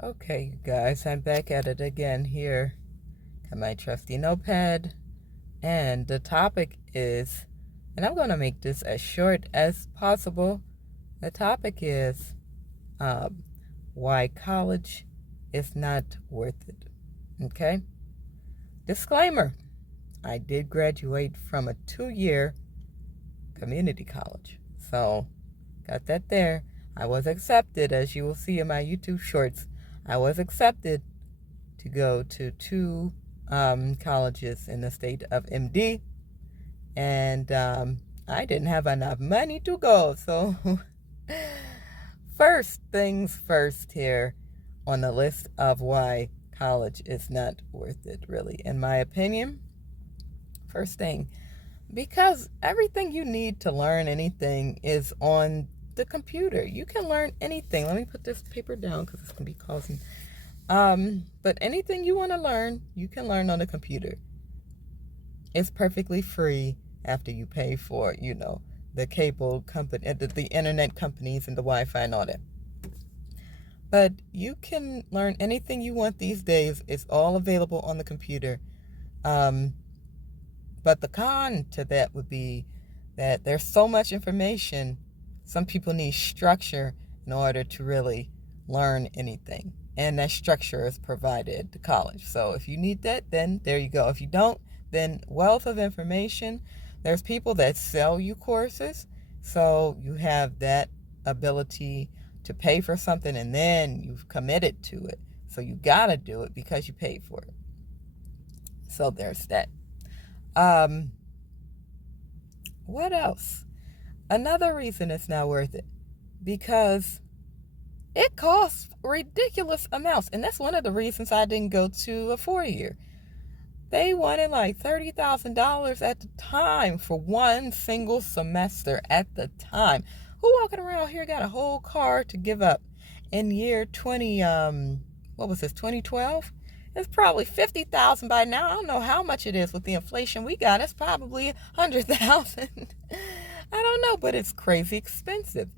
Okay, you guys, I'm back at it again here. Got my trusty notepad, and the topic is, and I'm going to make this as short as possible. The topic is um, why college is not worth it. Okay? Disclaimer, I did graduate from a 2 year community college. So, got that there. I was accepted, as you will see in my YouTube shorts. I was accepted to go to two colleges in the state of MD, and I didn't have enough money to go. So, first things first here on the list of why college is not worth it, really, in my opinion. First thing, because everything you need to learn anything is on the computer. You can learn anything. Let me put this paper down because it's going to be causing. But anything you want to learn, you can learn on the computer. It's perfectly free after you pay for, the cable company, the internet companies, and the Wi-Fi and all that. But you can learn anything you want these days. It's all available on the computer. But the con to that would be that there's so much information. Some people need structure in order to really learn anything. And that structure is provided at the college. So if you need that, then there you go. If you don't, then wealth of information. There's people that sell you courses. So you have that ability to pay for something and then you've committed to it. So you got to do it because you paid for it. So there's that. What else? Another reason it's not worth it, because it costs ridiculous amounts. And that's one of the reasons I didn't go to a 4 year. They wanted like $30,000 at the time for one single semester at the time. Who walking around here got a whole car to give up in year 2012? It's probably 50,000 by now. I don't know how much it is with the inflation we got. It's probably 100,000. I don't know, but it's crazy expensive.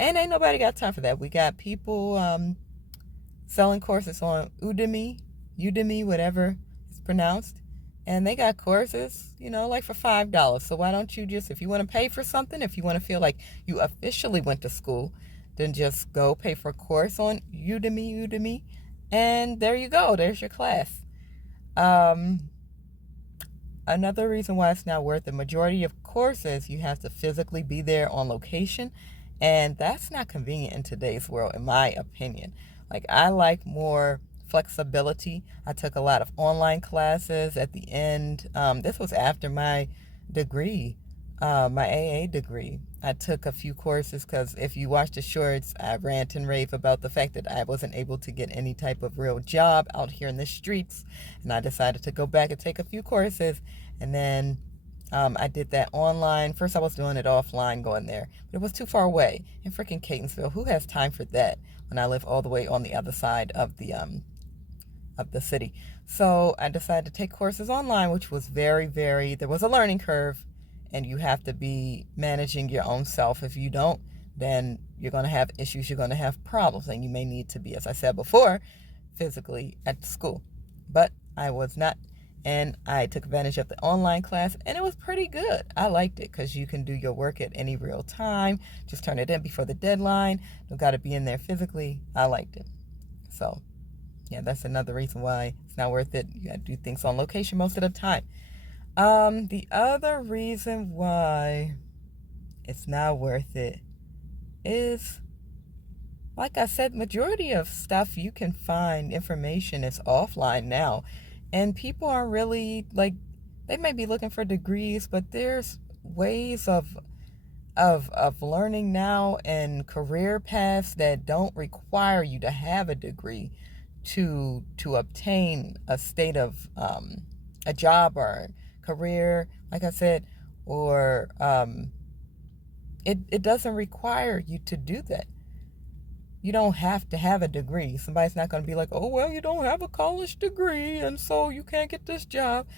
And ain't nobody got time for that. We got people selling courses on Udemy, whatever it's pronounced. And they got courses, like for $5. So why don't you just, if you want to pay for something, if you want to feel like you officially went to school, then just go pay for a course on Udemy, and there you go. There's your class. Another reason why it's not worth the majority of courses, you have to physically be there on location, and that's not convenient in today's world, in my opinion. Like, I like more flexibility. I took a lot of online classes at the end. This was after my degree, my AA degree. I took a few courses because if you watch the shorts, I rant and rave about the fact that I wasn't able to get any type of real job out here in the streets. And I decided to go back and take a few courses. And then I did that online. First, I was doing it offline going there, but it was too far away in freaking Catonsville. Who has time for that when I live all the way on the other side of the city? So I decided to take courses online, which was there was a learning curve, and you have to be managing your own self. If you don't, then you're going to have issues, you're going to have problems, and you may need to be, as I said before, physically at the school. But I was not, and I took advantage of the online class, and it was pretty good. I liked it because you can do your work at any real time, just turn it in before the deadline, don't got to be in there physically. I liked it. So yeah, that's another reason why it's not worth it. You got to do things on location most of the time. The other reason why it's not worth it is, like I said, majority of stuff you can find information is offline now. And people are really like, they may be looking for degrees, but there's ways of learning now and career paths that don't require you to have a degree to obtain a state of a job or career, like I said, or it doesn't require you to do that. You don't have to have a degree. Somebody's not going to be like, oh, well, you don't have a college degree and so you can't get this job.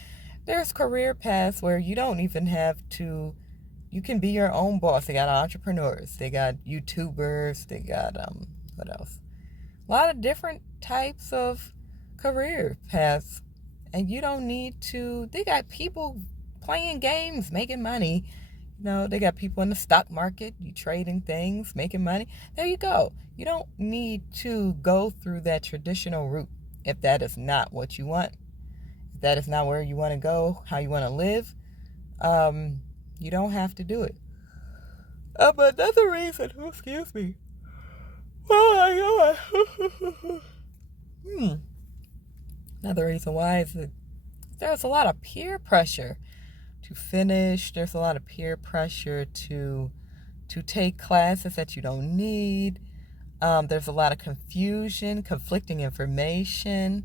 There's career paths where you don't even have to, you can be your own boss. They got entrepreneurs, they got YouTubers, they got what else? a lot of different types of career paths. And you don't need to, they got people playing games, making money. They got people in the stock market, you trading things, making money. There you go. You don't need to go through that traditional route if that is not what you want. If that is not where you want to go, how you want to live, you don't have to do it. But another reason, excuse me. Oh my God. Another reason why is that there's a lot of peer pressure to finish. There's a lot of peer pressure to take classes that you don't need. There's a lot of confusion, conflicting information.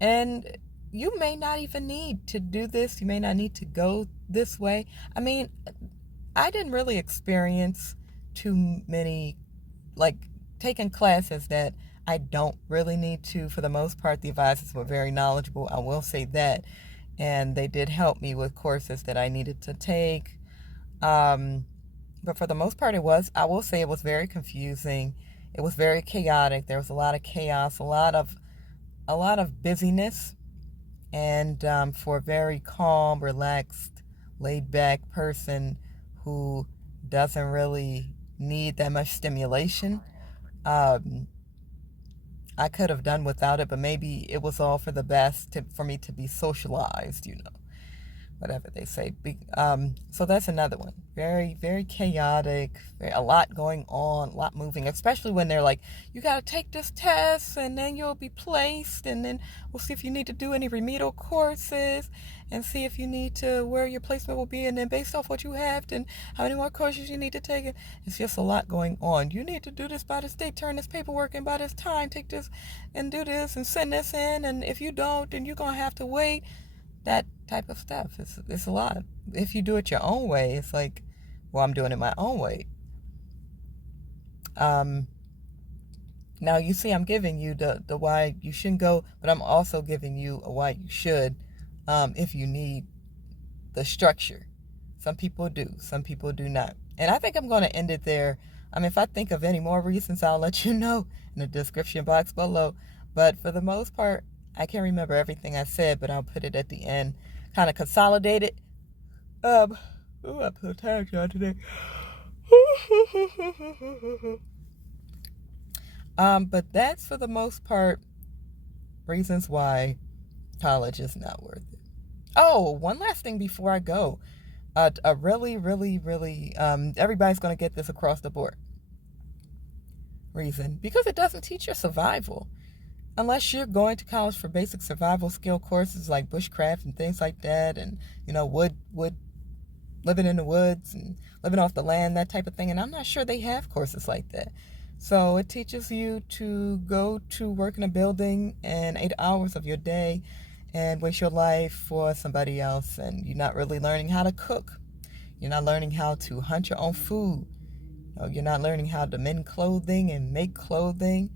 And you may not even need to do this. You may not need to go this way. I mean, I didn't really experience too many, taking classes that I don't really need to. For the most part, the advisors were very knowledgeable. I will say that. And they did help me with courses that I needed to take. But for the most part, I will say it was very confusing. It was very chaotic. There was a lot of chaos, a lot of busyness. And for a very calm, relaxed, laid back person who doesn't really need that much stimulation, I could have done without it, but maybe it was all for the best for me to be socialized, whatever they say. So that's another one. Very, very chaotic, a lot going on, a lot moving, especially when they're like, you got to take this test and then you'll be placed, and then we'll see if you need to do any remedial courses and see if you need to, where your placement will be, and then based off what you have, then how many more courses you need to take. It's just a lot going on. You need to do this by this date, turn this paperwork in by this time, take this and do this and send this in, and if you don't, then you're going to have to wait. That type of stuff. It's a lot. If you do it your own way, it's like, well, I'm doing it my own way. Now you see, I'm giving you the why you shouldn't go, but I'm also giving you a why you should, if you need the structure. Some people do, some people do not. And I think I'm going to end it there. If I think of any more reasons, I'll let you know in the description box below. But for the most part, I can't remember everything I said, but I'll put it at the end, kind of consolidated. I'm so tired, y'all, today. But that's, for the most part, reasons why college is not worth it. Oh, one last thing before I go. A really, really, really, everybody's going to get this across the board reason, because it doesn't teach your survival. Unless you're going to college for basic survival skill courses like bushcraft and things like that, and wood living in the woods and living off the land, that type of thing. And I'm not sure they have courses like that. So it teaches you to go to work in a building and 8 hours of your day and waste your life for somebody else, and you're not really learning how to cook. You're not learning how to hunt your own food. You're not learning how to mend clothing and make clothing.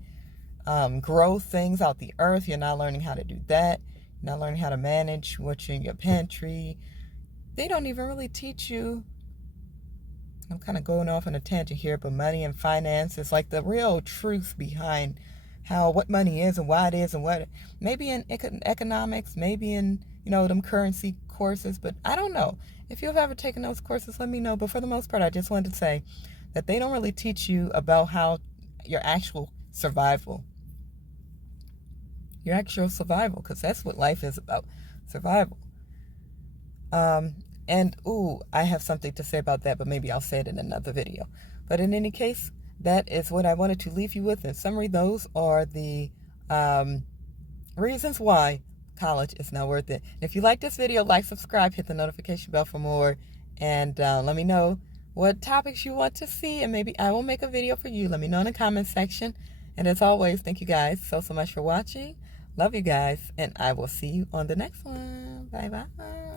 Grow things out the earth. You're not learning how to do that. You're not learning how to manage what's in your pantry. They don't even really teach you. I'm kind of going off on a tangent here, but money and finances, like the real truth behind what money is and why it is, and what maybe in economics, maybe in them currency courses, but I don't know. If you've ever taken those courses, let me know. But for the most part, I just wanted to say that they don't really teach you about how your actual survival, because that's what life is about, survival. And I have something to say about that, but maybe I'll say it in another video. But in any case, that is what I wanted to leave you with. In summary, those are the reasons why college is not worth it. And if you like this video, like, subscribe, hit the notification bell for more, and let me know what topics you want to see, and maybe I will make a video for you. Let me know in the comment section. And as always, thank you guys so much for watching. Love you guys, and I will see you on the next one. Bye-bye.